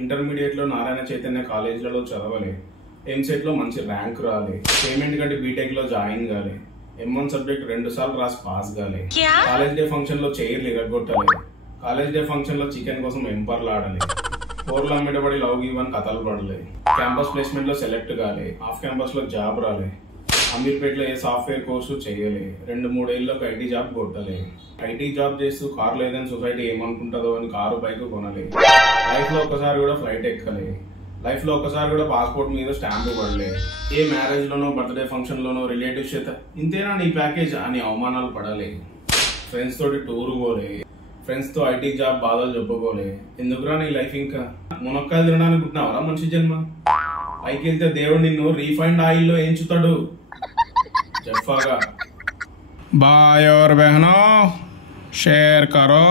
Intermediate లో నారాయణ చైతన్య కాలేజీలలో చదవలే, ఎంసెట్ లో మంచి ర్యాంక్ రాలే, పేమెంట్ కట్టి బీటెక్ లో జాయిన్ కాలే, M1 సబ్జెక్ట్ 2 సార్లు రాసి పాస్ కాలే, కాలేజ్ డే ఫంక్షన్ లో చైర్లు ఇరగొట్టలే, కాలేజ్ డే ఫంక్షన్ లో చికెన్ కోసం ఎంపర్లు ఆడలే, ఫోర్లు అమ్మేటబడి లవ్ గివని కథలు పడలే, క్యాంపస్ ప్లేస్మెంట్ లో సెలెక్ట్ కాలే, ఆఫ్ క్యాంపస్ లో జాబ్ రాలే, అమీర్పేటలో ఏ సాఫ్ట్వేర్ కోర్సు చేయలే, 2-3 ఏళ్ళకి ఐటీ జాబ్ కొట్టలే, ఐటీ జాబ్ చేస్తూ కారు లేదని సొసైటీ ఏమనుకుంటుందో అని కారు బైక్ కొనలే, లైఫ్ లో ఒక్కసారి కూడా ఫ్లైట్ ఎక్కలే, లైఫ్ లో ఒక్కసారి కూడా పాస్పోర్ట్ మీద స్టాంప్ పడలే, ఏ మ్యారేజ్ లోనో బర్త్డే ఫంక్షన్ లోనో రిలేటివ్స్ చేత ఇంతేనా నీ ప్యాకేజ్ అని అవమానాలు పడలే, ఫ్రెండ్స్ తోటి టూర్ పోలే, ఫ్రెండ్స్ తో ఐటీ జాబ్ బాధలు చెప్పుకోలే. ఎందుకురా నీ లైఫ్ ఇంకా మునక్కాయలు తినడానికి పుట్టినావరా మనిషి జన్మ? పైకి వెళ్తే దేవుడు నిన్ను రీఫైండ్ ఆయిల్లో ఎంచుతాడు. జఫాగా బాయ్ और बहनों शेयर करो।